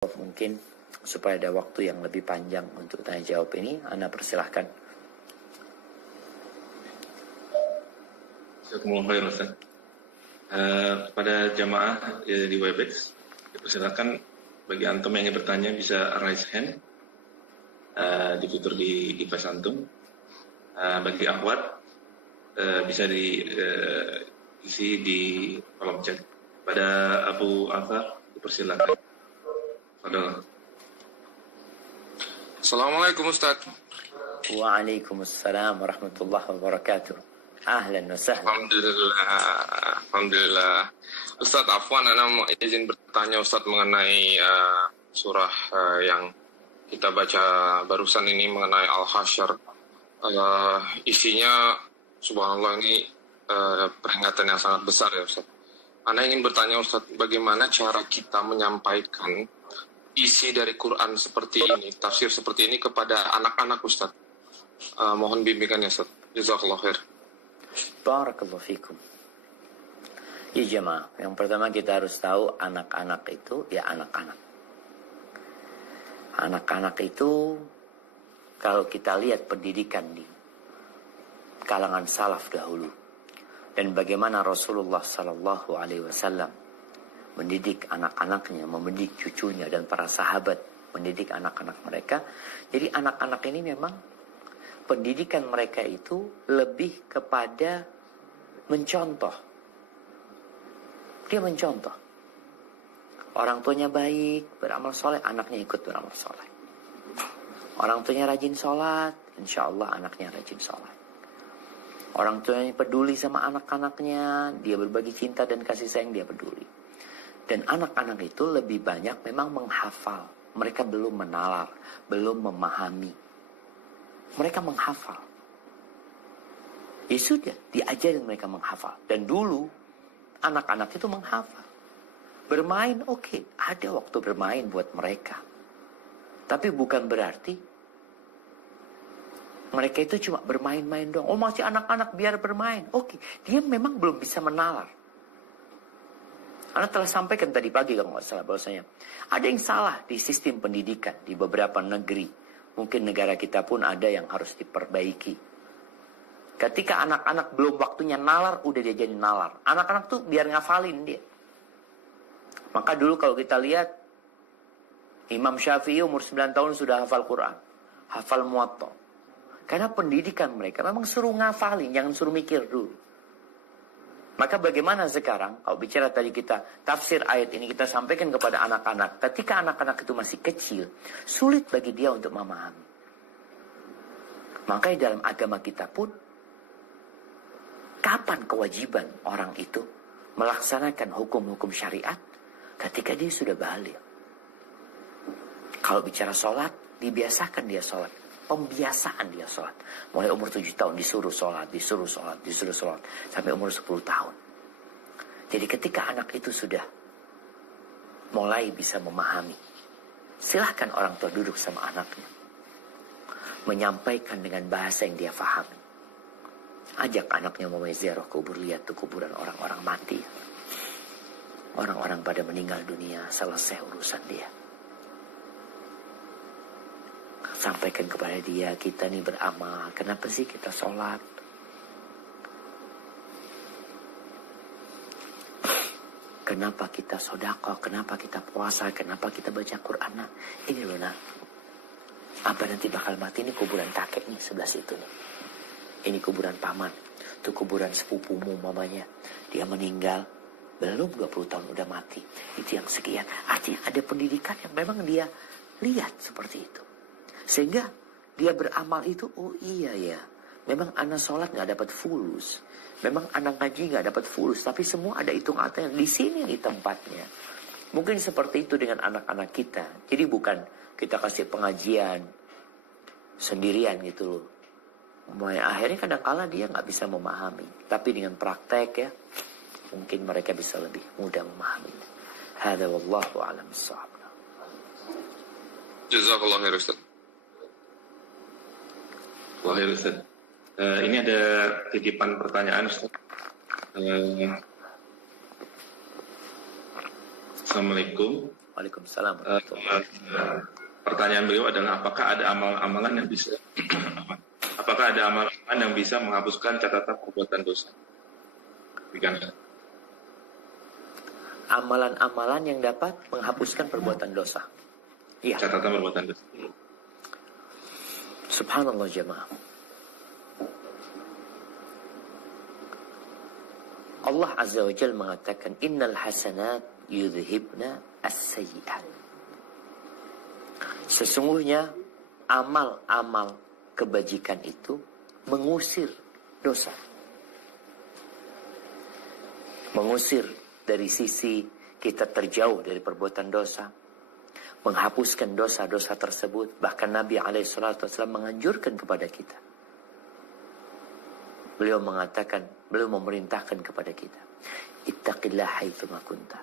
Mungkin supaya ada waktu yang lebih panjang untuk tanya jawab ini, Anda persilahkan. Assalamualaikum Ustaz. Pada jamaah di Webex, dipersilakan bagi antum yang ingin bertanya bisa raise hand di fitur di device antum. Bagi akhwat bisa diisi di kolom chat. Pada Abu Athar dipersilakan. Assalamualaikum Ustaz. Waalaikumsalam warahmatullahi wabarakatuh. Ahlan wa sahlan. Alhamdulillah. Ustaz, afwan, Ana mau izin bertanya Ustaz mengenai surah yang kita baca barusan ini mengenai Al-Hasyr. Isinya subhanallah ini peringatan yang sangat besar ya Ustaz. Ana ingin bertanya Ustaz, bagaimana cara kita menyampaikan isi dari Quran seperti ini, tafsir seperti ini kepada anak-anak Ustaz? Mohon bimbingannya Ustaz. Jazakallahu khair. Barakallahu fikum. Ya jemaah, yang pertama kita harus tahu anak-anak itu ya anak-anak. Anak-anak itu kalau kita lihat pendidikan di kalangan salaf dahulu dan bagaimana Rasulullah Sallallahu Alaihi Wasallam mendidik anak-anaknya, mendidik cucunya dan para sahabat mendidik anak-anak mereka. Jadi anak-anak ini memang pendidikan mereka itu lebih kepada mencontoh. Dia mencontoh. Orang tuanya baik, beramal soleh, anaknya ikut beramal soleh. Orang tuanya rajin sholat, insya Allah anaknya rajin sholat. Orang tuanya peduli sama anak-anaknya, dia berbagi cinta dan kasih sayang, dia peduli. Dan anak-anak itu lebih banyak memang menghafal. Mereka belum menalar, belum memahami. Mereka menghafal. Ya sudah, diajarin mereka menghafal. Dan dulu, anak-anak itu menghafal. Bermain, oke, ada waktu bermain buat mereka. Tapi bukan berarti mereka itu cuma bermain-main doang. Oh, masih anak-anak biar bermain. Oke, dia memang belum bisa menalar. Anda telah sampaikan tadi pagi kalau nggak salah bahwasanya ada yang salah di sistem pendidikan di beberapa negeri. Mungkin negara kita pun ada yang harus diperbaiki. Ketika anak-anak belum waktunya nalar, udah dia jadi nalar. Anak-anak tuh biar ngafalin dia. Maka dulu kalau kita lihat Imam Syafi'i umur 9 tahun sudah hafal Quran, hafal Muwatta. Karena pendidikan mereka memang suruh ngafalin, jangan suruh mikir dulu. Maka bagaimana sekarang, kalau bicara tadi kita tafsir ayat ini kita sampaikan kepada anak-anak. Ketika anak-anak itu masih kecil, sulit bagi dia untuk memahami. Makanya dalam agama kita pun, kapan kewajiban orang itu melaksanakan hukum-hukum syariat? Ketika dia sudah balik. Kalau bicara sholat, dibiasakan dia sholat. Pembiasaan dia sholat. Mulai umur 7 tahun disuruh sholat, disuruh sholat, disuruh sholat. Sampai umur 10 tahun. Jadi ketika anak itu sudah mulai bisa memahami, silahkan orang tua duduk sama anaknya. Menyampaikan dengan bahasa yang dia fahami. Ajak anaknya mau ziarah kubur, lihat tuh kuburan orang-orang mati. Orang-orang pada meninggal dunia, selesai urusan dia. Sampaikan kepada dia, kita nih beramal. Kenapa sih kita sholat? Kenapa kita sodako? Kenapa kita puasa? Kenapa kita baca Quran? Nah, ini loh nak. Abah nanti bakal mati, ini kuburan kakek nih sebelah situ nih. Ini kuburan paman. Itu kuburan sepupumu mamanya. Dia meninggal. Belum 20 tahun udah mati. Itu yang sekian. Artinya ada pendidikan yang memang dia lihat seperti itu. Sehingga dia beramal itu, oh iya ya. Memang anak sholat gak dapat fulus. Memang anak ngaji gak dapat fulus. Tapi semua ada hitung-hitungan di sini di tempatnya. Mungkin seperti itu dengan anak-anak kita. Jadi bukan kita kasih pengajian sendirian gitu loh. Akhirnya kadang-kala dia gak bisa memahami. Tapi dengan praktek ya, mungkin mereka bisa lebih mudah memahami. Hadza wallahu a'lam bissawab. Jazakallahu khair Ustaz. Wahai Ustaz, ini ada titipan pertanyaan Ustaz. Assalamualaikum. Waalaikumsalam. Pertanyaan beliau adalah apakah ada amalan-amalan yang bisa menghapuskan catatan perbuatan dosa? Amalan-amalan yang dapat menghapuskan perbuatan dosa. Iya. Catatan perbuatan dosa. Subhanallah jemaah. Allah Azza wa Jalla mengatakan innal hasanat yudhibna as-sayyi'at. Sesungguhnya amal-amal kebajikan itu mengusir dosa. Mengusir dari sisi kita terjauh dari perbuatan dosa, menghapuskan dosa-dosa tersebut. Bahkan Nabi SAW menganjurkan kepada kita. Beliau memerintahkan kepada kita, ittaqillah haitsuma kunta.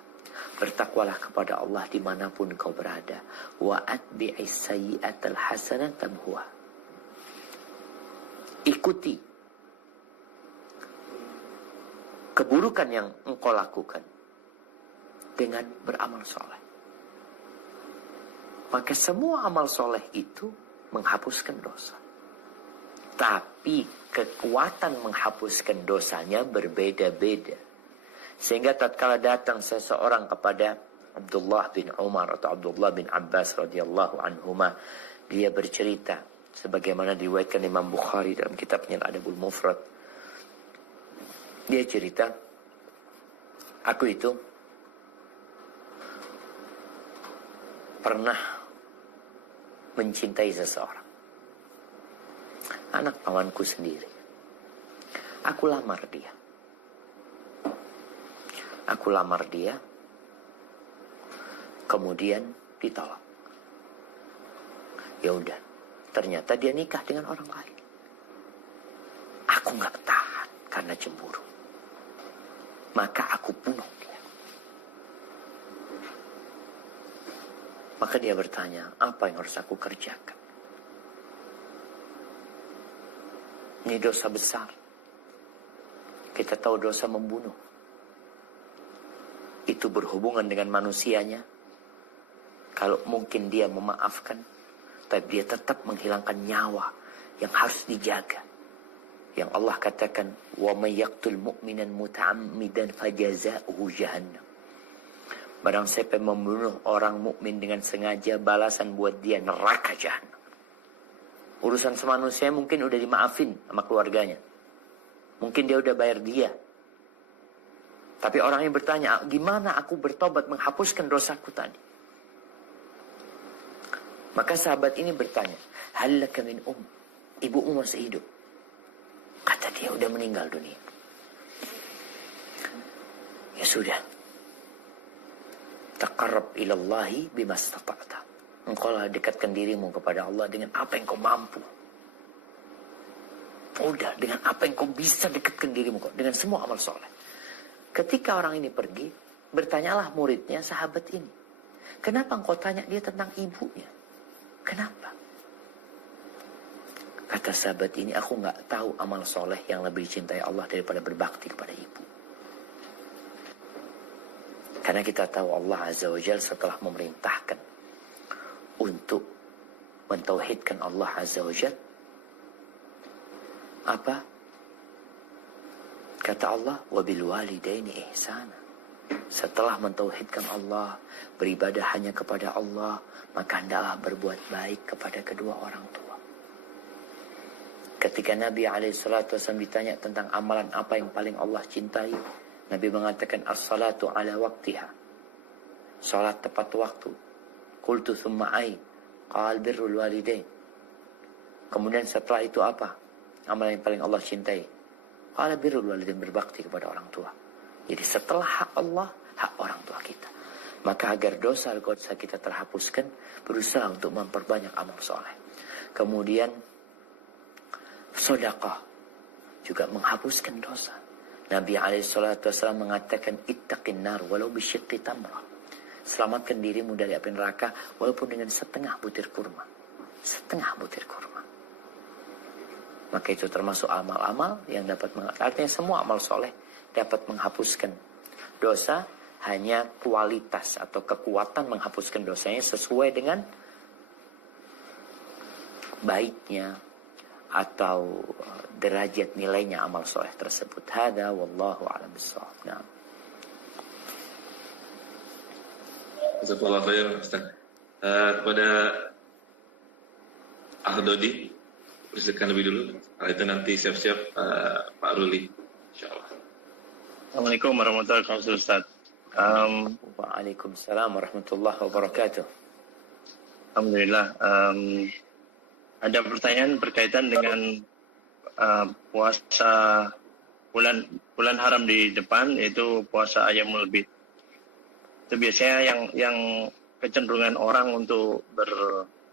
Bertakwalah kepada Allah dimanapun kau berada. Wa atbi'is sayyi'atal hasanata tamhuha. Ikuti keburukan yang engkau lakukan dengan beramal soleh. Maka semua amal soleh itu menghapuskan dosa. Tapi kekuatan menghapuskan dosanya berbeda-beda. Sehingga tatkala datang seseorang kepada Abdullah bin Umar atau Abdullah bin Abbas radhiyallahu anhuma, dia bercerita sebagaimana diriwayatkan Imam Bukhari dalam kitabnya Al-Adabul Mufrad. Dia cerita, aku itu pernah mencintai seseorang, anak pamanku sendiri. Aku lamar dia. Kemudian ditolak. Ya udah, ternyata dia nikah dengan orang lain. Aku nggak tahan karena cemburu. Maka aku bunuh dia. Maka dia bertanya, apa yang harus aku kerjakan? Ini dosa besar. Kita tahu dosa membunuh. Itu berhubungan dengan manusianya. Kalau mungkin dia memaafkan, tapi dia tetap menghilangkan nyawa yang harus dijaga. Yang Allah katakan, wa may yaqtul mu'minan muta'ammidan fajaza'uhu jahannam. Barang siapa yang membunuh orang mukmin dengan sengaja, balasan buat dia neraka jahannam. Urusan semanusia mungkin udah dimaafin sama keluarganya. Mungkin dia udah bayar dia. Tapi orang yang bertanya, gimana aku bertobat menghapuskan dosaku tadi? Maka sahabat ini bertanya, hal laka min ibumu masih hidup? Kata dia, udah meninggal dunia. Ya sudah. Taqarrab ilallahi bimastata'ta. Engkau lah dekatkan dirimu kepada Allah dengan apa yang kau mampu. Udah, dengan apa yang kau bisa dekatkan dirimu dengan semua amal soleh. Ketika orang ini pergi, bertanyalah muridnya, sahabat ini, kenapa engkau tanya dia tentang ibunya? Kenapa? Kata sahabat ini, aku nggak tahu amal soleh yang lebih dicintai Allah daripada berbakti kepada ibu. Karena kita tahu Allah Azza wa Jalla setelah memerintahkan untuk mentauhidkan Allah Azza wa Jalla, apa? Kata Allah, wabil walidaini ihsana. Setelah mentauhidkan Allah, beribadah hanya kepada Allah, maka hendaklah berbuat baik kepada kedua orang tua. Ketika Nabi SAW ditanya tentang amalan apa yang paling Allah cintai, Nabi mengatakan as-salatu ala waktiha. Salat tepat waktu. Qultu thumma ain? Qal birrul walidain. Kemudian setelah itu apa? Amalan yang paling Allah cintai. Qala birrul walidain, berbakti kepada orang tua. Jadi setelah hak Allah, hak orang tua kita. Maka agar dosa kita terhapuskan, berusaha untuk memperbanyak amal soleh. Kemudian sedekah juga menghapuskan dosa. Nabi SAW mengatakan, ittaqin nar walau bisyiqqi tamrah. Selamatkan dirimu dari api neraka walaupun dengan setengah butir kurma. Setengah butir kurma. Maka itu termasuk amal-amal yang dapat artinya semua amal soleh dapat menghapuskan dosa hanya kualitas atau kekuatan menghapuskan dosanya sesuai dengan baiknya atau derajat nilainya amal soleh tersebut. Hada wallahu a'lam bishawab. Nah. Jazakallahu khairan Ustaz. Kepada Dodi, persilakan lebih dulu. Setelah itu nanti siap-siap Pak Ruli, insyaallah. Assalamualaikum warahmatullahi wabarakatuh, Ustaz. Waalaikumsalam warahmatullahi wabarakatuh. Alhamdulillah. Ada pertanyaan berkaitan dengan puasa bulan haram di depan, yaitu puasa Ayyamul Bid. Itu biasanya yang kecenderungan orang untuk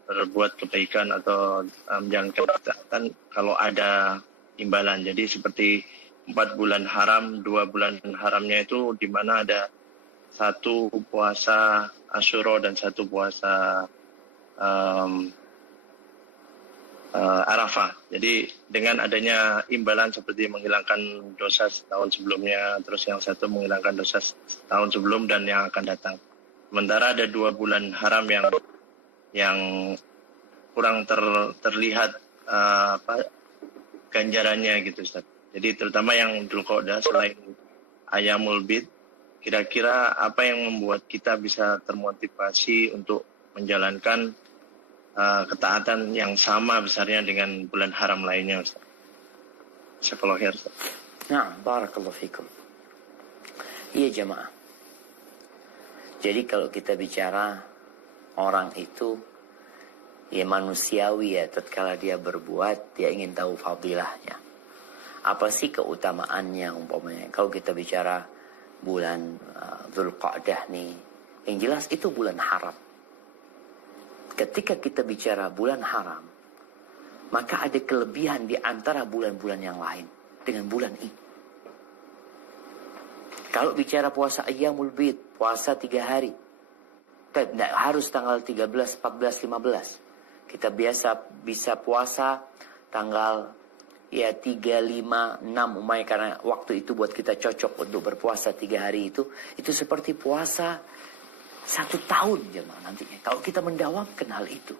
berbuat kebaikan atau menjalankan ketaatan kalau ada imbalan. Jadi seperti 4 bulan haram, 2 bulan haramnya itu di mana ada 1 puasa Asyura dan 1 puasa Arafah. Jadi dengan adanya imbalan seperti menghilangkan dosa setahun sebelumnya, terus yang satu menghilangkan dosa setahun sebelum dan yang akan datang. Sementara ada 2 bulan haram yang kurang terlihat ganjarannya gitu, Ustaz. Jadi terutama yang Dzulqa'dah selain Ayyamul Bid, kira-kira apa yang membuat kita bisa termotivasi untuk menjalankan ketaatan yang sama besarnya dengan bulan haram lainnya, Ustaz? Jazakallahu khair, Ustaz. Nah, barakallahu fikum. Iya jemaah. Jadi kalau kita bicara orang itu ya manusiawi ya, tatkala dia berbuat dia ingin tahu fadilahnya. Apa sih keutamaannya umpamanya? Kalau kita bicara bulan Dzulqa'dah nih, yang jelas itu bulan haram. Ketika kita bicara bulan haram, maka ada kelebihan di antara bulan-bulan yang lain dengan bulan ini. Kalau bicara puasa Ayyamul Bid, puasa 3 hari. Tidak harus tanggal 13, 14, 15. Kita bisa puasa tanggal 3, 5, 6 umpamanya, karena waktu itu buat kita cocok untuk berpuasa 3 hari itu seperti puasa 1 tahun jemaah nantinya kalau kita mendawamkan hal itu.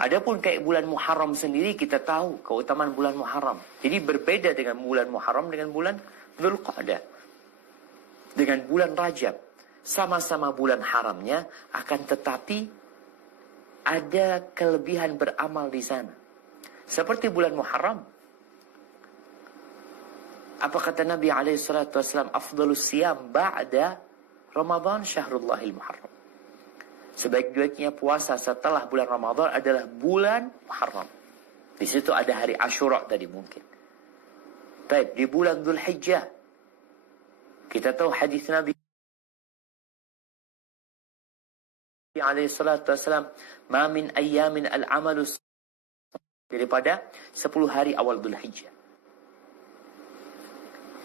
Adapun kayak bulan Muharram sendiri kita tahu keutamaan bulan Muharram. Jadi berbeda dengan bulan Muharram dengan bulan Dzulqa'dah. Dengan bulan Rajab. Sama-sama bulan haramnya, akan tetapi ada kelebihan beramal di sana. Seperti bulan Muharram. Apa kata Nabi SAW? Afdalus siyam ba'da Ramadan syahrullahil Muharram. Sebaik-baiknya puasa setelah bulan Ramadan adalah bulan Muharram. Di situ ada hari Asyura tadi mungkin. Baik, di bulan Dzulhijjah. Kita tahu hadis Nabi SAW, ma min ayyamin al-amalu daripada 10 hari awal Dzulhijjah.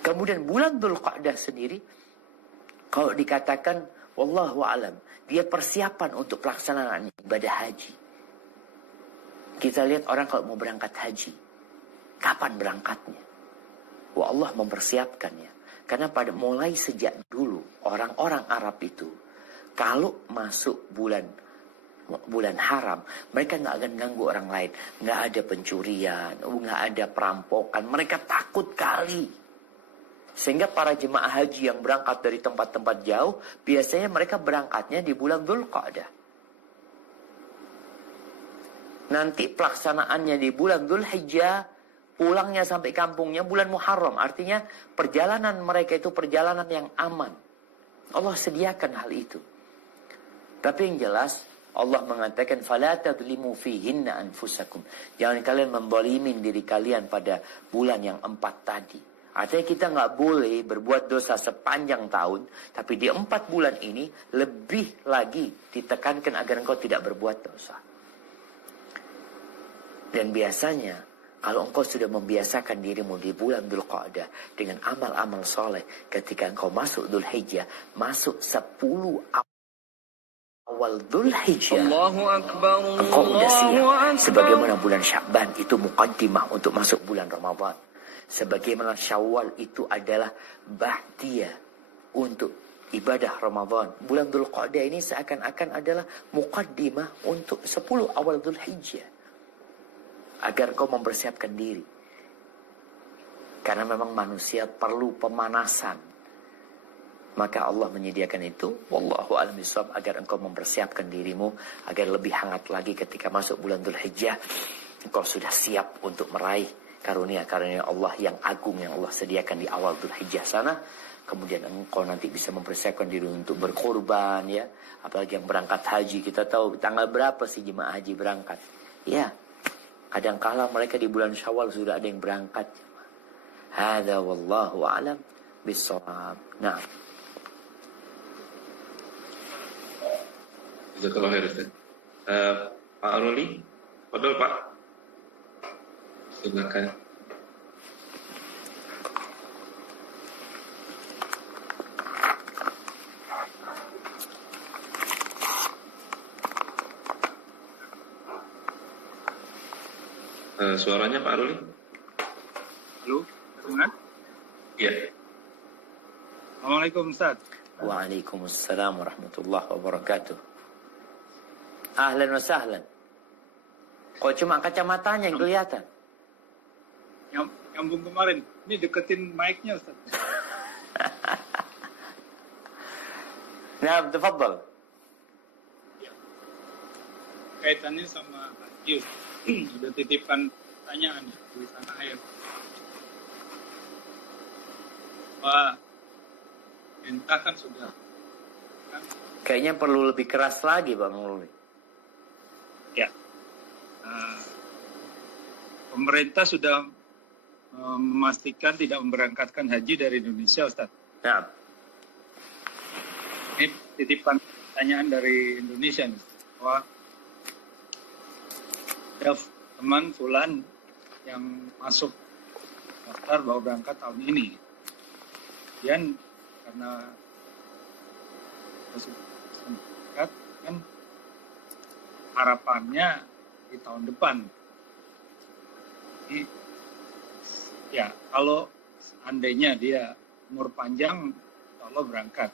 Kemudian bulan Dzulqa'dah sendiri, kalau dikatakan wallahu alam, dia persiapan untuk pelaksanaan ibadah haji. Kita lihat orang kalau mau berangkat haji, kapan berangkatnya? Wah, Allah mempersiapkannya. Karena pada mulai sejak dulu orang-orang Arab itu kalau masuk bulan haram, mereka nggak akan ganggu orang lain, nggak ada pencurian, nggak ada perampokan, mereka takut kali. Sehingga para jemaah haji yang berangkat dari tempat-tempat jauh, biasanya mereka berangkatnya di bulan Dzulqa'dah. Nanti pelaksanaannya di bulan Dzulhijjah, pulangnya sampai kampungnya bulan Muharram. Artinya perjalanan mereka itu perjalanan yang aman. Allah sediakan hal itu. Tapi yang jelas, Allah mengatakan, فَلَا تَظْلِمُوا فِيهِنَّ أَنفُسَكُمْ. Jangan kalian membalimin diri kalian pada bulan yang 4 tadi. Artinya kita nggak boleh berbuat dosa sepanjang tahun, tapi di 4 bulan ini lebih lagi ditekankan agar engkau tidak berbuat dosa. Dan biasanya kalau engkau sudah membiasakan dirimu di bulan Dzulqa'dah dengan amal-amal soleh, ketika engkau masuk Dzulhijjah, masuk 10 awal Dzulhijjah, engkau udah siap. Sebagaimana bulan Sya'ban itu muqaddimah untuk masuk bulan Ramadan. Sebagaimana Syawal itu adalah bahtiyah untuk ibadah Ramadan. Bulan Dzulqa'dah ini seakan-akan adalah muqaddimah untuk 10 awal Dzulhijjah. Agar kau mempersiapkan diri. Karena memang manusia perlu pemanasan. Maka Allah menyediakan itu, wallahu a'lam bishawab, agar engkau mempersiapkan dirimu agar lebih hangat lagi ketika masuk bulan Dzulhijjah. Engkau sudah siap untuk meraih karunia-karunia Allah yang agung yang Allah sediakan di awal Dzulhijjah sana. Kemudian engkau nanti bisa mempersiapkan diri untuk berkorban, ya. Apalagi yang berangkat haji, kita tahu tanggal berapa sih jemaah haji berangkat. Ya, kadangkala mereka di bulan Syawal sudah ada yang berangkat. Hadza wallahu a'lam bishawab. Nah. Jazakallah khair Ustaz. Pak Aruli, padahal Pak. Silakan. Suaranya Pak Aruli? Halo, dengar? Iya. Assalamualaikum Ustaz. Waalaikumsalam warahmatullahi wabarakatuh. Ahlan wa sahlan. Kok cuma kacamatanya yang kelihatan? Nyambung kemarin. Ini deketin mic-nya Ustaz. Nah, tafadhal. Kaitannya sama haji. Sudah titipkan pertanyaan di sana air. Wah, entah kan sudah. Kan? Kayaknya perlu lebih keras lagi Bang Luli. Ya. Pemerintah sudah memastikan tidak memberangkatkan haji dari Indonesia, Ustaz. Nah. Ini titipan pertanyaan dari Indonesia nih. Bahwa ada teman Fulan yang masuk daftar bahwa berangkat tahun ini. Kemudian karena masuk berangkat kan harapannya di tahun depan. Jadi, ya kalau seandainya dia umur panjang, insya Allah berangkat.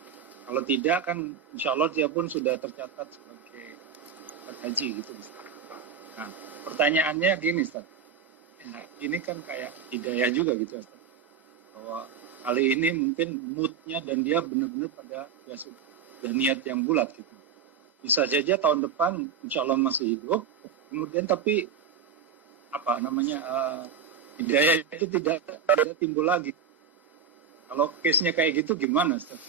Kalau tidak kan insya Allah dia pun sudah tercatat sebagai haji gitu. Nah, pertanyaannya gini Ustaz. Ya, ini kan kayak hidayah juga gitu Ustaz. Bahwa kali ini mungkin moodnya dan dia benar-benar pada dan niat yang bulat gitu. Bisa saja tahun depan insya Allah masih hidup, kemudian tapi apa namanya hidayah itu tidak timbul lagi. Kalau case-nya kayak gitu gimana Ustaz?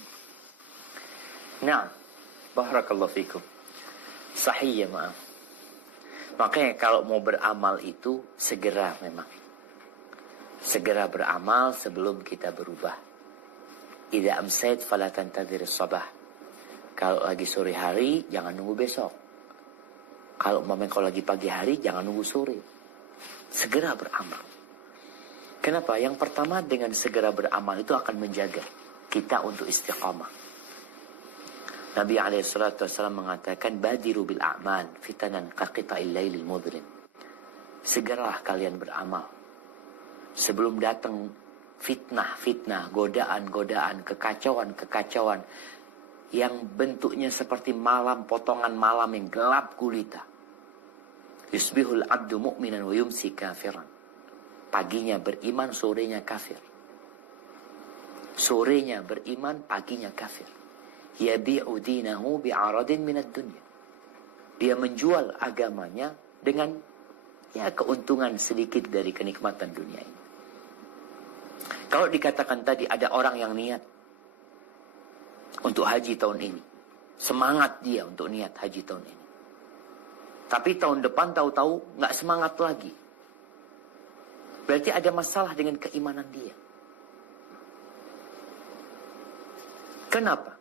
Nah, barakallahu fikum. Sahih ya maaf. Makanya kalau mau beramal itu segera memang. Segera beramal sebelum kita berubah. Idza amsayt fala tantadhir as-sabah. Kalau lagi sore hari jangan nunggu besok. Kalau kalau lagi pagi hari jangan nunggu sore. Segera beramal. Kenapa? Yang pertama dengan segera beramal itu akan menjaga kita untuk istiqamah. Nabi SAW mengatakan badiru bil a'mal fitanan kaqita'il lailil mudlim. Segeralah kalian beramal sebelum datang fitnah, godaan, kekacauan yang bentuknya seperti malam, potongan malam yang gelap gulita. Yusbihul abdu mu'minan wa yumsi kafiran. Paginya beriman, sorenya kafir. Sorenya beriman, paginya kafir. Yabi'u dinahu bi'aradin minad dunya. Dia menjual agamanya dengan keuntungan sedikit dari kenikmatan dunia ini. Kalau dikatakan tadi ada orang yang niat untuk haji tahun ini, semangat dia untuk niat haji tahun ini, tapi tahun depan tahu-tahu nggak semangat lagi, berarti ada masalah dengan keimanan dia. Kenapa?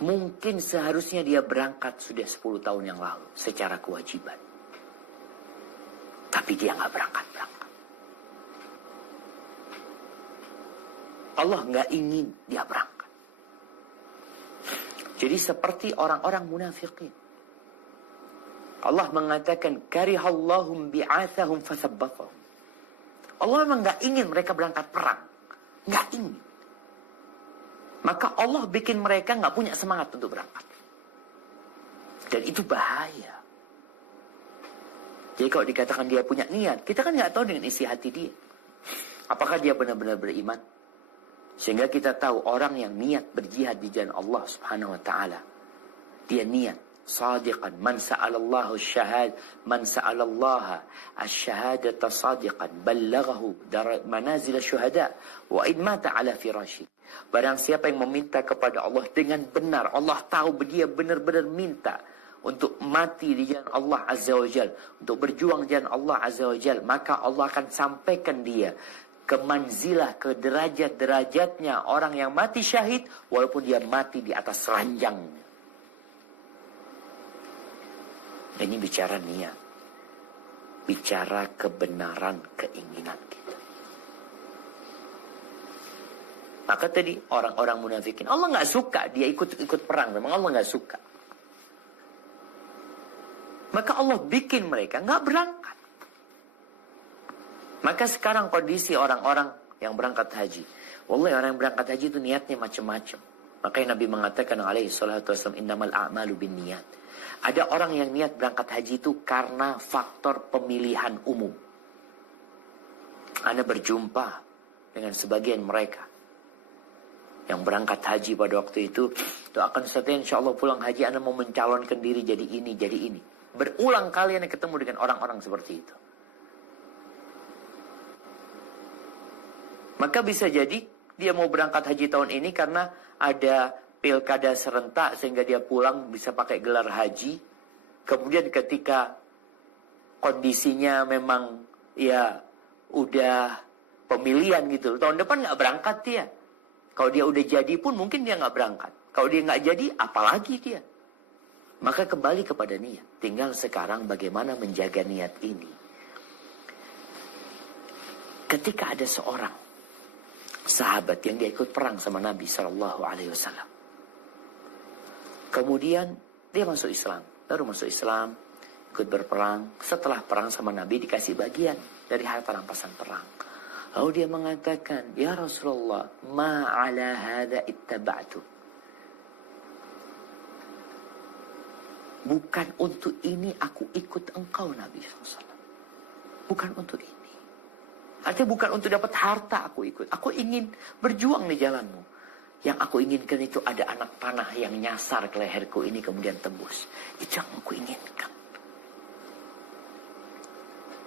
Mungkin seharusnya dia berangkat sudah 10 tahun yang lalu secara kewajiban. Tapi dia nggak berangkat. Allah nggak ingin dia berangkat. Jadi seperti orang-orang munafikin. Allah mengatakan karihallahum bi'athahum fathabbatahum. Allah memang nggak ingin mereka berangkat perang. Nggak ingin. Maka Allah bikin mereka nggak punya semangat untuk berangkat. Dan itu bahaya. Jadi kalau dikatakan dia punya niat, kita kan nggak tahu dengan isi hati dia. Apakah dia benar-benar beriman? Sehingga kita tahu orang yang niat berjihad di jalan Allah Subhanahu wa taala, dia niat sadiqan, man sa'alallahu syahad, man sa'alallaha asy-syahadata sadiqan ballaghahu manazil syuhada wa in mata ala firashi. Barang siapa yang meminta kepada Allah dengan benar, Allah tahu dia benar-benar minta untuk mati di jalan Allah Azza wa Jal, untuk berjuang di jalan Allah Azza wa Jal, maka Allah akan sampaikan dia ke manzilah, ke derajat-derajatnya orang yang mati syahid walaupun dia mati di atas ranjangnya. Ini bicara niat, bicara kebenaran keinginan kita. Maka tadi orang-orang munafikin, Allah nggak suka dia ikut perang, memang Allah nggak suka. Maka Allah bikin mereka nggak berangkat. Maka sekarang kondisi orang-orang yang berangkat haji, wallahi orang yang berangkat haji itu niatnya macam-macam. Makanya Nabi mengatakan alaihi salatu wasallam, innamal a'malu binniyat. Ada orang yang niat berangkat haji itu karena faktor pemilihan umum. Anda berjumpa dengan sebagian mereka yang berangkat haji pada waktu itu, doakan Ustaz, insya Allah pulang haji Anda mau mencalonkan diri jadi ini, jadi ini. Berulang kali Anda ketemu dengan orang-orang seperti itu. Maka bisa jadi dia mau berangkat haji tahun ini karena ada pilkada serentak sehingga dia pulang bisa pakai gelar haji. Kemudian ketika kondisinya memang ya udah pemilihan gitu, tahun depan nggak berangkat dia. Kalau dia udah jadi pun mungkin dia nggak berangkat. Kalau dia nggak jadi, apalagi dia. Maka kembali kepada niat. Tinggal sekarang bagaimana menjaga niat ini. Ketika ada seorang sahabat yang dia ikut perang sama Nabi SAW, kemudian dia masuk Islam, baru masuk Islam, ikut berperang. Setelah perang sama Nabi dikasih bagian dari harta rampasan perang. Lalu dia mengatakan, ya Rasulullah, ma ala hadha ittaba'tu. Bukan untuk ini aku ikut engkau Nabi SAW. Bukan untuk ini. Artinya bukan untuk dapat harta aku ikut. Aku ingin berjuang di jalanmu. Yang aku inginkan itu ada anak panah yang nyasar ke leherku ini kemudian tembus. Itu yang aku inginkan.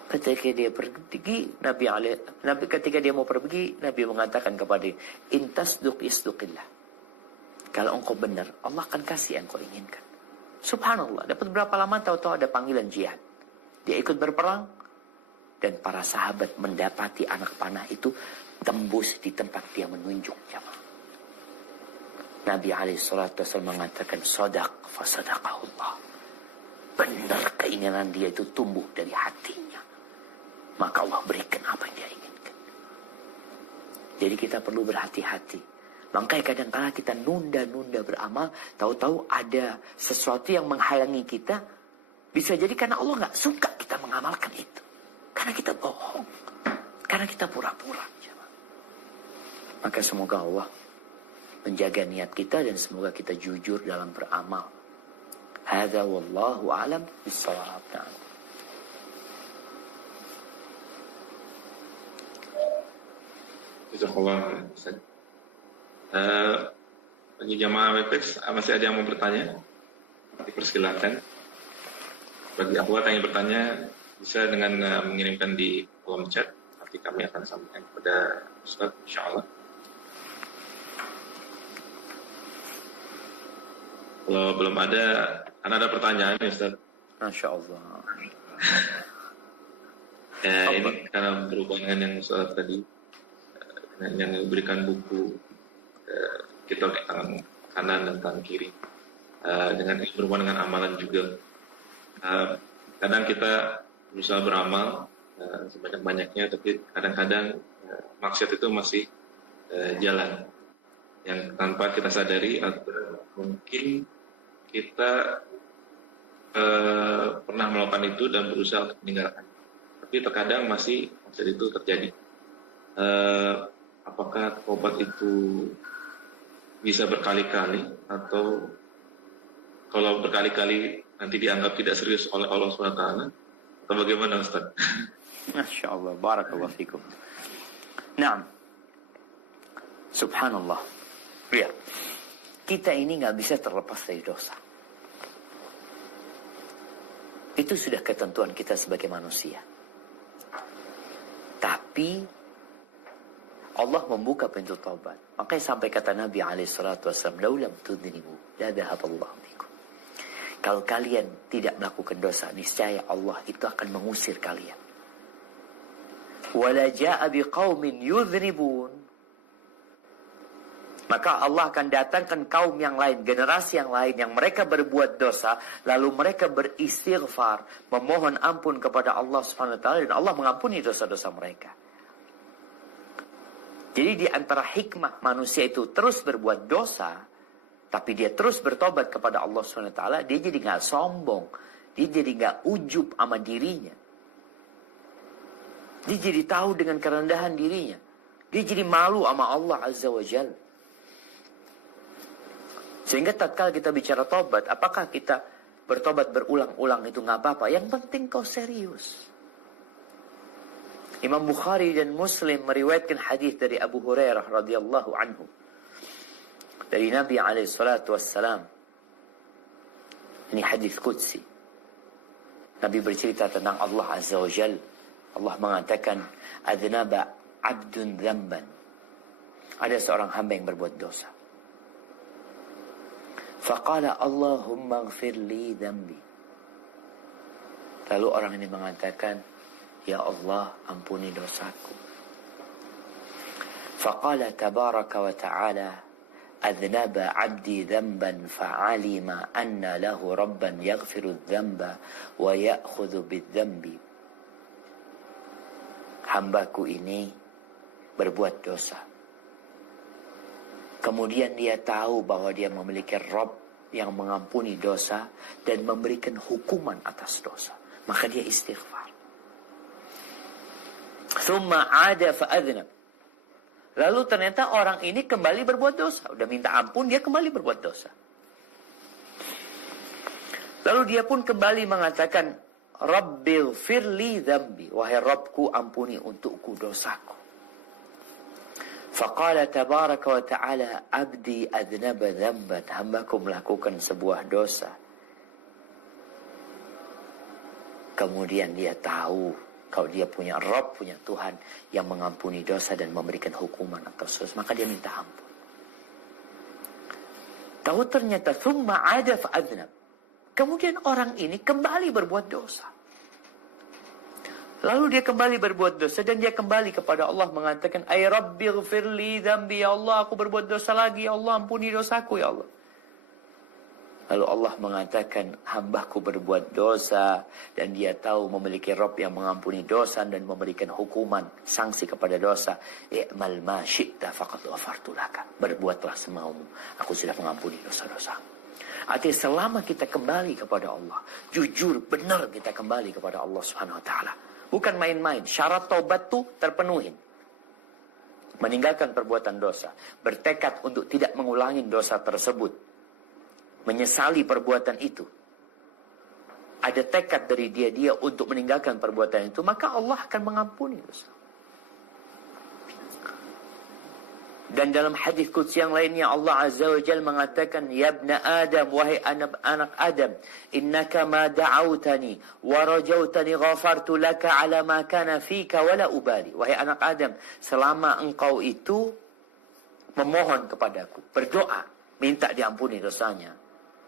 Ketika dia pergi, Nabi ketika dia mau pergi, Nabi mengatakan kepada dia, intasduq isduqillah. Kalau engkau benar, Allah akan kasih yang kau inginkan. Subhanallah, dapat berapa lama tahu-tahu ada panggilan jihad. Dia ikut berperang, dan para sahabat mendapati anak panah itu tembus di tempat dia menunjuk jamaah. Nabi SAW mengatakan, sadaq fasadaqahullah. Benar keinginan dia itu tumbuh dari hatinya. Maka Allah berikan apa yang dia inginkan. Jadi kita perlu berhati-hati. Makanya kadang-kadang kita nunda-nunda beramal, tahu-tahu ada sesuatu yang menghalangi kita. Bisa jadi karena Allah nggak suka kita mengamalkan itu. Karena kita bohong. Karena kita pura-pura. Maka semoga Allah menjaga niat kita dan semoga kita jujur dalam beramal. Hadza wallahu a'lam bis-shawab. Jazakallah Ustaz. Bagi jamaah WebEx, masih ada yang mau bertanya? Dipersilakan. Bagi akhwat yang bertanya, bisa dengan mengirimkan di kolom chat. Nanti kami akan sampaikan kepada Ustaz, insyaAllah. Kalau belum ada, kan ada pertanyaan ya Ustaz. Masya Allah. Ini karena berhubungan dengan yang Ustaz tadi. Yang diberikan buku kita di tangan kanan dan tangan kiri dengan berhubungan dengan amalan juga. Kadang kita berusaha beramal sebanyak-banyaknya, tapi kadang-kadang maksiat itu masih jalan yang tanpa kita sadari, atau mungkin kita pernah melakukan itu dan berusaha untuk meninggalkan, tapi terkadang masih maksiat itu terjadi. apakah tobat itu bisa berkali-kali, atau kalau berkali-kali nanti dianggap tidak serius oleh Allah SWT, atau bagaimana Ustaz? Masya Allah, barakallahu fikum. Nah, subhanallah. Ya, kita ini nggak bisa terlepas dari dosa. Itu sudah ketentuan kita sebagai manusia. Tapi Allah membuka pintu taubat. Makanya sampai kata Nabi SAW, "Laulam tudnibu, la dhahaballahu bikum." Kalau kalian tidak melakukan dosa, niscaya Allah itu akan mengusir kalian. Wala ja'a biqaumin yudhnibun. Maka Allah akan datangkan kaum yang lain, generasi yang lain yang mereka berbuat dosa, lalu mereka beristighfar, memohon ampun kepada Allah Subhanahu wa taala, dan Allah mengampuni dosa-dosa mereka. Jadi di antara hikmah manusia itu terus berbuat dosa, tapi dia terus bertobat kepada Allah Subhanahu wa taala, dia jadi nggak sombong, dia jadi nggak ujub sama dirinya. Dia jadi tahu dengan kerendahan dirinya. Dia jadi malu sama Allah Azza wa Jalla. Sehingga tatkala kita bicara tobat, apakah kita bertobat berulang-ulang itu nggak apa-apa? Yang penting kau serius. Imam Bukhari dan Muslim meriwayatkan hadis dari Abu Hurairah radhiyallahu anhu dari Nabi alaihi salatu wassalam. Ini hadis qudsi. Nabi bercerita tentang Allah Azza wa Jalla. Allah mengatakan, "Adznaba 'abdun dzamban." Ada seorang hamba yang berbuat dosa. Faqala Allahumma ighfir li dhanbi. Lalu orang ini mengatakan, "Ya Allah, ampuni dosaku." Faqala tabaraka wa ta'ala, "Adznaba 'abdi dhanban fa'alima anna lahu rabban yaghfiru dhanba wa ya'khudhu bidh-dhanbi." Hambaku ini berbuat dosa. Kemudian dia tahu bahwa dia memiliki Rabb yang mengampuni dosa dan memberikan hukuman atas dosa. Maka dia istighfar. Thumma 'ada fa'adhnab. Lalu ternyata orang ini kembali berbuat dosa. Udah minta ampun, dia kembali berbuat dosa. Lalu dia pun kembali mengatakan, "Rabbil firli dzambi." Wahai Rabbku, ampuni untukku dosaku. Faqala tabaraka wa ta'ala, "Abdi adnaba dzamban." Hambaku melakukan sebuah dosa. Kemudian dia tahu kalau dia punya Rabb, punya Tuhan yang mengampuni dosa dan memberikan hukuman atas dosa, maka dia minta ampun. Tahu ternyata thumma 'ada fa'adhnab. Kemudian orang ini kembali berbuat dosa. Lalu dia kembali berbuat dosa dan dia kembali kepada Allah mengatakan, "Ay Rabbil firli dzambi." Ya Allah, aku berbuat dosa lagi. Ya Allah, ampuni dosaku ya Allah. Lalu Allah mengatakan, hambaku berbuat dosa dan dia tahu memiliki Rabb yang mengampuni dosa dan memberikan hukuman, sanksi kepada dosa. "I'mal ma syi'ta faqad ghafartu laka." Berbuatlah semaumu, aku sudah mengampuni dosa-dosa. Artinya selama kita kembali kepada Allah, jujur, benar kita kembali kepada Allah Subhanahu wa taala. Bukan main-main. Syarat taubat tuh terpenuhi. Meninggalkan perbuatan dosa. Bertekad untuk tidak mengulangi dosa tersebut. Menyesali perbuatan itu. Ada tekad dari dia untuk meninggalkan perbuatan itu. Maka Allah akan mengampuni dosa. Dan dalam hadis qudsi yang lainnya Allah Azza wa Jalla mengatakan, "Ya ibna Adam, wahai anak Adam, innaka ma da'awtani wa rajautani ghafartu laka ala ma kana fika wa la ubali." Wahai anak Adam, selama engkau itu memohon kepadaku, berdoa, minta diampuni dosanya.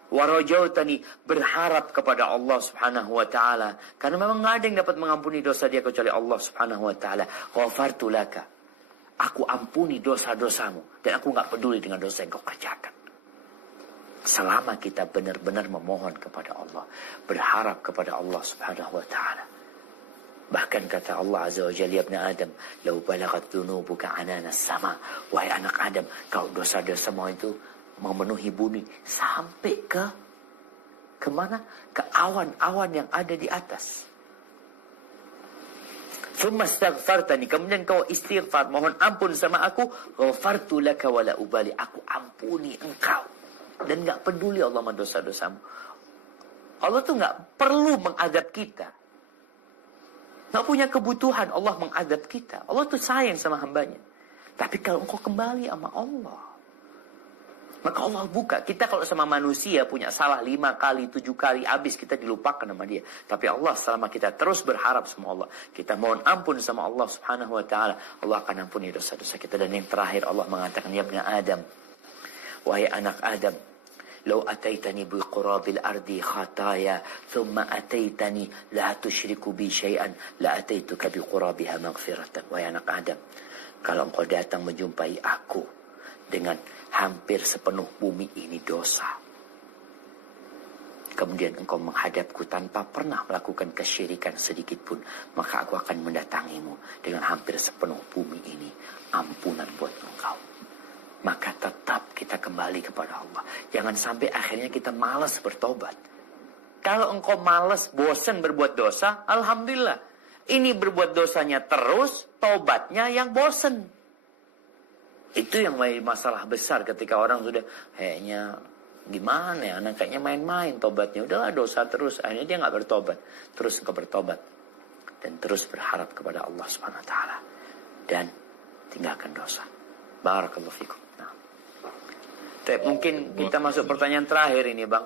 Wa rajautani, berharap kepada Allah Subhanahu wa taala, karena memang enggak ada yang dapat mengampuni dosa dia kecuali Allah Subhanahu wa taala. Ghafartu laka, aku ampuni dosa-dosamu dan aku nggak peduli dengan dosa yang kau kerjakan. Selama kita benar-benar memohon kepada Allah, berharap kepada Allah Subhanahu wa taala. Bahkan kata Allah Azza wa Jalla, "Ya ibn Adam, law balaghat dhunubuka anana sama." Wahai anak Adam, kalau dosa-dosamu itu memenuhi bumi sampai ke mana? Ke awan-awan yang ada di atas. Thumma astaghfartani, kemudian kau istighfar, mohon ampun sama aku, ghafartu laka wala ubali, aku ampuni engkau dan enggak peduli Allah sama dosa-dosamu. Allah tuh enggak perlu mengadab kita. Enggak punya kebutuhan Allah mengadab kita. Allah tuh sayang sama hambanya. Tapi kalau engkau kembali sama Allah, maka Allah buka. Kita kalau sama manusia punya salah 5 kali, 7 kali, habis kita dilupakan sama dia. Tapi Allah selama kita terus berharap sama Allah, kita mohon ampun sama Allah subhanahu wa ta'ala, Allah akan ampuni dosa-dosa kita. Dan yang terakhir Allah mengatakan, ya ibna Adam, wahai anak Adam, law ataitani bi qurabil ardi khataya, thumma ataitani la tusyriku bi syai'an, la ataituka bi qurabiha maghfiratan. Wahai anak Adam, kalau engkau datang menjumpai aku dengan hampir sepenuh bumi ini dosa, kemudian engkau menghadapku tanpa pernah melakukan kesyirikan sedikit pun, maka aku akan mendatangimu dengan hampir sepenuh bumi ini ampunan buat engkau. Maka tetap kita kembali kepada Allah. Jangan sampai akhirnya kita malas bertobat. Kalau engkau malas, bosan berbuat dosa, alhamdulillah. Ini berbuat dosanya terus, tobatnya yang bosan. Itu yang masalah besar ketika orang sudah kayaknya gimana ya, anak kayaknya main-main tobatnya. Udahlah dosa terus. Akhirnya dia nggak bertobat. Terus engkau bertobat. Dan terus berharap kepada Allah Subhanahu Wa Taala. Dan tinggalkan dosa. Barakallahu fikum. Nah. Mungkin kita masuk pertanyaan terakhir ini Bang.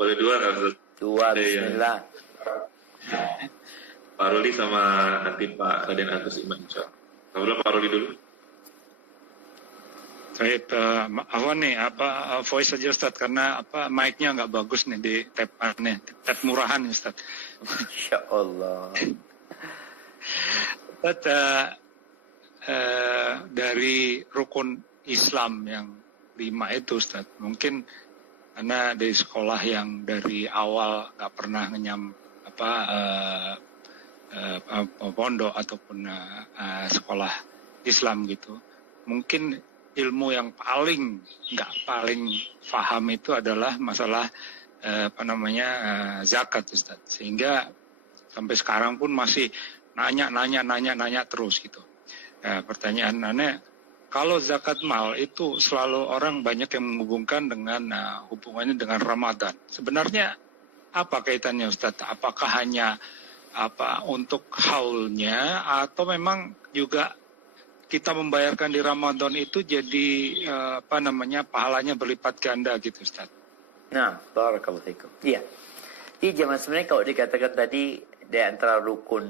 Boleh 2 kan? 2, bismillah. Pak Ruli sama nanti Pak Raden Agus Iman. Kalau Pak Ruli dulu. Afwan nih, voice aja Ustaz, karena mic-nya nggak bagus nih di tap-annya, tap murahan nih Ustaz. Insya Allah. Ustaz, dari rukun Islam yang 5 itu Ustaz, mungkin karena dari sekolah yang dari awal nggak pernah ngenyam pondok ataupun sekolah Islam gitu, mungkin ilmu yang paling paham itu adalah masalah zakat Ustaz. Sehingga sampai sekarang pun masih nanya terus gitu. Pertanyaannya, kalau zakat mal itu selalu orang banyak yang menghubungkan dengan hubungannya dengan Ramadan. Sebenarnya apa kaitannya Ustaz? Apakah hanya untuk haulnya atau memang juga kita membayarkan di Ramadan itu jadi pahalanya berlipat ganda gitu Ustaz. Nah, barakallahu fikum. Iya. Jadi sebenarnya kalau dikatakan tadi di antara rukun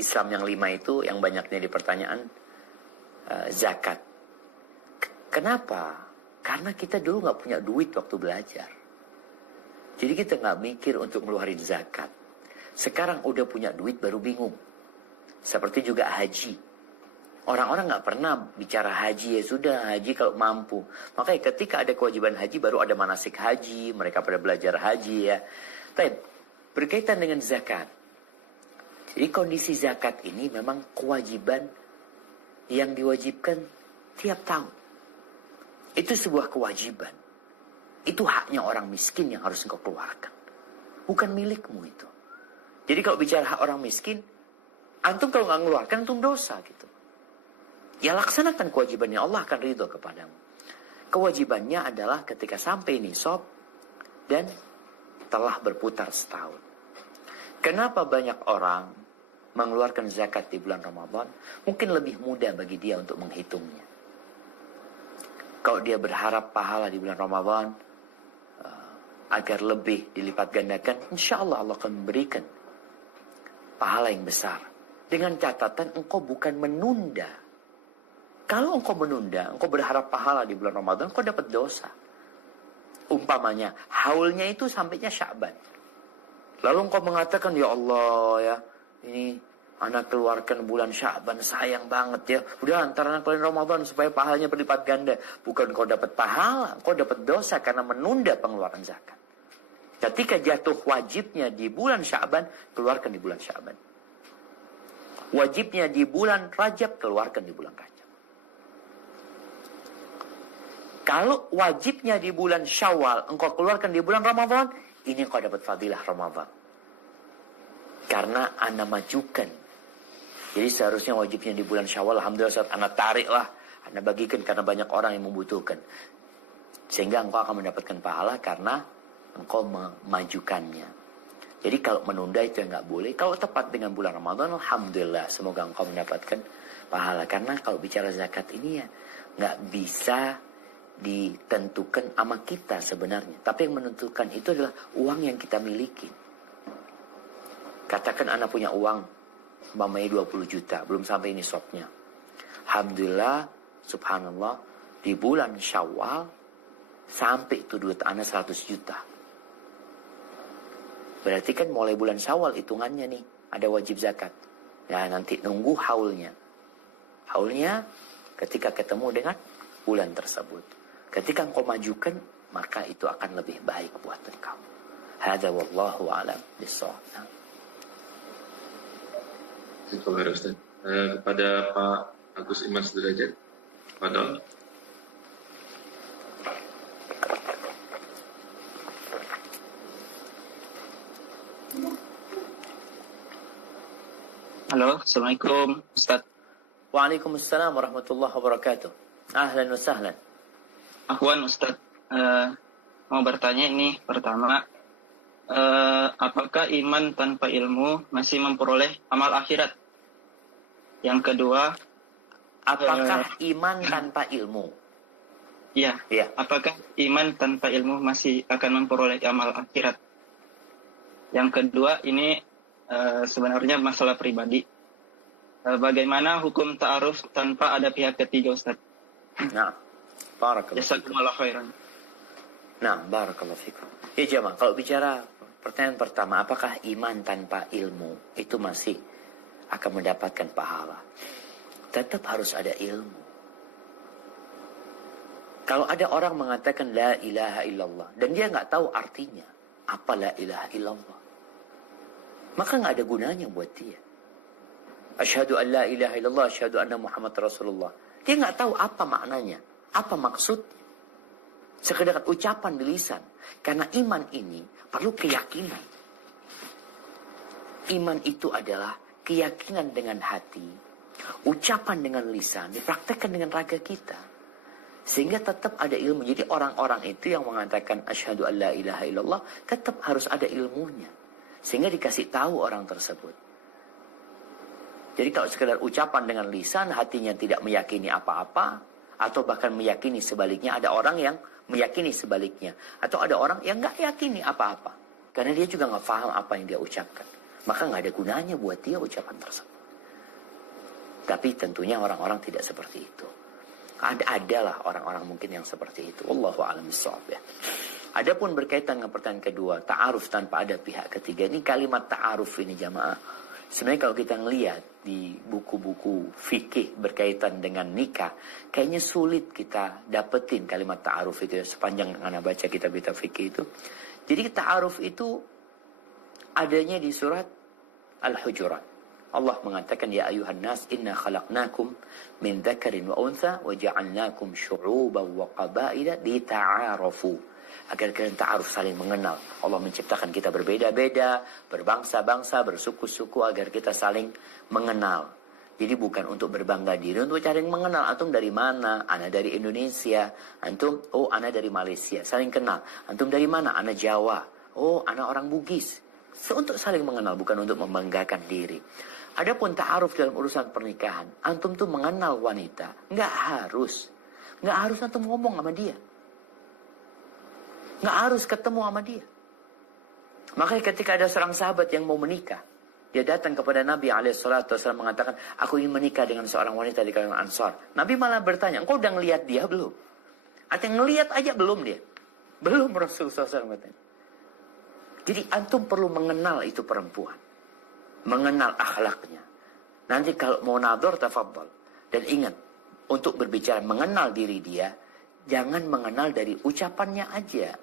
Islam yang 5 itu yang banyaknya di pertanyaan zakat. Kenapa? Karena kita dulu nggak punya duit waktu belajar. Jadi kita nggak mikir untuk ngeluarin zakat. Sekarang udah punya duit baru bingung. Seperti juga haji. Orang-orang nggak pernah bicara haji, ya sudah haji kalau mampu. Makanya ketika ada kewajiban haji baru ada manasik haji, mereka pada belajar haji ya. Tapi berkaitan dengan zakat. Jadi kondisi zakat ini memang kewajiban yang diwajibkan tiap tahun. Itu sebuah kewajiban. Itu haknya orang miskin yang harus engkau keluarkan. Bukan milikmu itu. Jadi kalau bicara hak orang miskin, antum kalau nggak ngeluarkan antum dosa gitu. Ya laksanakan kewajibannya, Allah akan ridho kepadamu. Kewajibannya adalah ketika sampai nisab dan telah berputar setahun. Kenapa banyak orang mengeluarkan zakat di bulan Ramadan? Mungkin lebih mudah bagi dia untuk menghitungnya. Kalau dia berharap pahala di bulan Ramadan agar lebih dilipat gandakan, insya Allah Allah akan memberikan pahala yang besar. Dengan catatan engkau bukan menunda. Kalau engkau menunda, engkau berharap pahala di bulan Ramadan, engkau dapat dosa. Umpamanya, haulnya itu sampainya Sya'ban. Lalu engkau mengatakan, ya Allah ya, ini anak keluarkan bulan Sya'ban, sayang banget ya. Udah antara anak keluarin Ramadan supaya pahalanya berlipat ganda. Bukan engkau dapat pahala, engkau dapat dosa karena menunda pengeluaran zakat. Ketika jatuh wajibnya di bulan Sya'ban, keluarkan di bulan Sya'ban. Wajibnya di bulan Rajab, keluarkan di bulan Rajab. Kalau wajibnya di bulan Syawal, engkau keluarkan di bulan Ramadan, ini engkau dapat fadilah Ramadan. Karena ana majukan. Jadi seharusnya wajibnya di bulan Syawal. Alhamdulillah saat ana tarik lah. Ana bagikan karena banyak orang yang membutuhkan. Sehingga engkau akan mendapatkan pahala karena engkau memajukannya. Jadi kalau menunda itu yang nggak boleh. Kalau tepat dengan bulan Ramadan, alhamdulillah, semoga engkau mendapatkan pahala. Karena kalau bicara zakat ini ya nggak bisa ditentukan sama kita sebenarnya. Tapi yang menentukan itu adalah uang yang kita miliki. Katakan anak punya uang, mamanya 20 juta, belum sampai ini nisabnya. Alhamdulillah, subhanallah, di bulan Syawal sampai itu duit anak 100 juta. Berarti kan mulai bulan Syawal hitungannya nih, ada wajib zakat. Nah nanti nunggu haulnya. Haulnya ketika ketemu dengan bulan tersebut. Ketika engkau majukan, maka itu akan lebih baik buat engkau. Hadza wallahu a'lam bissawab. Terima kasih Ustaz. Kepada Pak Agus Iman Sudrajat, Fadol. Halo, Assalamualaikum Ustaz. Waalaikumsalam warahmatullahi wabarakatuh. Ahlan wa sahlan. Ahwan Ustaz, mau bertanya ini pertama, apakah iman tanpa ilmu masih memperoleh amal akhirat? Yang kedua, apakah iman tanpa ilmu? Iya, Ya. apakah iman tanpa ilmu masih akan memperoleh amal akhirat? Yang kedua, ini sebenarnya masalah pribadi. Bagaimana hukum ta'aruf tanpa ada pihak ketiga, Ustaz? Nah, barakallahu fikum. Jazakumullah khairan. Nah, barakallahu fikum. Ya jemaah, kalau bicara pertanyaan pertama, apakah iman tanpa ilmu itu masih akan mendapatkan pahala? Tetap harus ada ilmu. Kalau ada orang mengatakan la ilaha illallah dan dia nggak tahu artinya apa la ilaha illallah, maka nggak ada gunanya buat dia. Asyhadu an la ilaha illallah, asyhadu anna Muhammad Rasulullah. Dia nggak tahu apa maknanya, apa maksudnya. Sekedar ucapan di lisan. Karena iman ini perlu keyakinan. Iman itu adalah keyakinan dengan hati, ucapan dengan lisan, dipraktekkan dengan raga kita. Sehingga tetap ada ilmu. Jadi orang-orang itu yang mengatakan asyhadu an la ilaha illallah tetap harus ada ilmunya. Sehingga dikasih tahu orang tersebut. Jadi kalau sekedar ucapan dengan lisan, hatinya tidak meyakini apa-apa, atau bahkan meyakini sebaliknya, ada orang yang meyakini sebaliknya. Atau ada orang yang nggak yakini apa-apa. Karena dia juga nggak paham apa yang dia ucapkan. Maka nggak ada gunanya buat dia ucapan tersebut. Tapi tentunya orang-orang tidak seperti itu. Adalah orang-orang mungkin yang seperti itu. Wallahu a'lam bishawab ya. Adapun berkaitan dengan pertanyaan kedua, ta'aruf tanpa ada pihak ketiga. Ini kalimat ta'aruf ini jamaah. Sebenarnya kalau kita ngelihat di buku-buku fikih berkaitan dengan nikah, kayaknya sulit kita dapetin kalimat ta'aruf itu ya, sepanjang anak baca kitab-kitab fikih itu. Jadi ta'aruf itu adanya di surat Al-Hujurat. Allah mengatakan ya ayuhan nas inna khalaqnakum min dzakarin wa untha wa ja'alnakum syu'uban wa qabaila lita'arafu. Agar kalian ta'aruf, saling mengenal. Allah menciptakan kita berbeda-beda, berbangsa-bangsa, bersuku-suku agar kita saling mengenal. Jadi bukan untuk berbangga diri, untuk cari mengenal. Antum dari mana? Ana dari Indonesia. Antum, oh ana dari Malaysia. Saling kenal. Antum dari mana? Ana Jawa. Oh ana orang Bugis. Untuk saling mengenal, bukan untuk membanggakan diri. Adapun ta'aruf dalam urusan pernikahan, antum tuh mengenal wanita. Nggak harus antum ngomong sama dia. Nggak harus ketemu sama dia. Makanya ketika ada seorang sahabat yang mau menikah, dia datang kepada Nabi SAW mengatakan, aku ingin menikah dengan seorang wanita di kalangan Ansar. Nabi malah bertanya, engkau udah ngelihat dia belum? Artinya ngelihat aja belum dia? Belum, Rasulullah SAW katanya. Jadi antum perlu mengenal itu perempuan. Mengenal akhlaknya. Nanti kalau mau nador, tafadhal. Dan ingat, untuk berbicara mengenal diri dia, jangan mengenal dari ucapannya aja.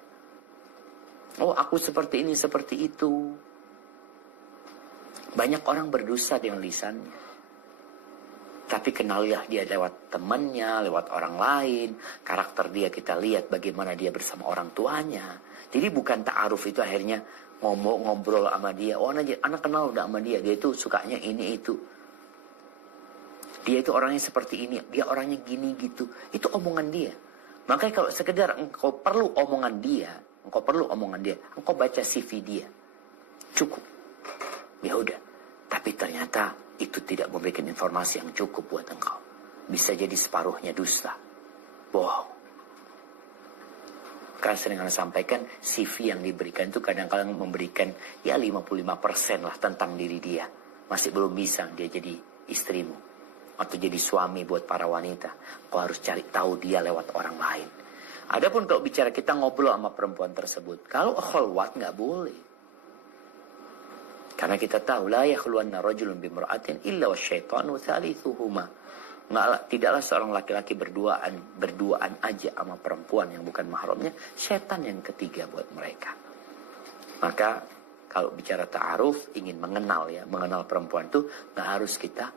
Oh aku seperti ini, seperti itu. Banyak orang berdosa dengan lisannya. Tapi kenalilah dia lewat temannya, lewat orang lain. Karakter dia kita lihat bagaimana dia bersama orang tuanya. Jadi bukan ta'aruf itu akhirnya ngobrol sama dia. Oh anak kenal udah sama dia. Dia itu sukanya ini itu. Dia itu orangnya seperti ini. Dia orangnya gini gitu. Itu omongan dia. Makanya kalau sekedar engkau perlu omongan dia. Engkau baca CV dia. Cukup. Ya udah. Tapi ternyata itu tidak memberikan informasi yang cukup buat engkau. Bisa jadi separuhnya dusta. Bohong. Karena sering Anda sampaikan, CV yang diberikan itu kadang-kadang memberikan ya 55% lah tentang diri dia. Masih belum bisa dia jadi istrimu. Atau jadi suami buat para wanita. Kau harus cari tahu dia lewat orang lain. Adapun kalau bicara kita ngobrol sama perempuan tersebut. Kalau khalwat nggak boleh. Karena kita tahu la yakhluwanna rajulun bimra'atin illa wasyaitanu thalithuhuma. Tidaklah seorang laki-laki berduaan aja sama perempuan yang bukan mahramnya, setan yang ketiga buat mereka. Maka kalau bicara ta'aruf, ingin mengenal perempuan itu nggak harus kita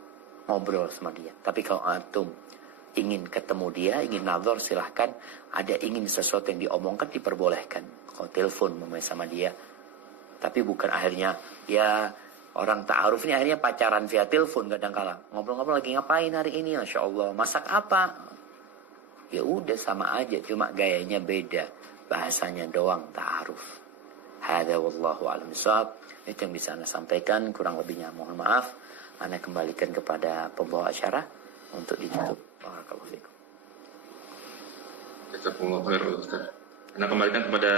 ngobrol sama dia. Tapi kalau antum ingin ketemu dia, ingin nazar, silahkan. Ada ingin sesuatu yang diomongkan diperbolehkan. Kalau telepon sama dia. Tapi bukan akhirnya ya orang ta'arufnya akhirnya pacaran via telepon kadang-kala. Ngobrol-ngobrol lagi ngapain hari ini? Masya Allah, masak apa? Ya udah sama aja, cuma gayanya beda. Bahasanya doang ta'aruf. Hada wallahu a'lam bishawab. Itu yang bisa Anda sampaikan, kurang lebihnya mohon maaf. Anda kembalikan kepada pembawa acara untuk ditutup. Barakallahu fikum. Jazakumullah khair, Ustaz. Anda kembalikan kepada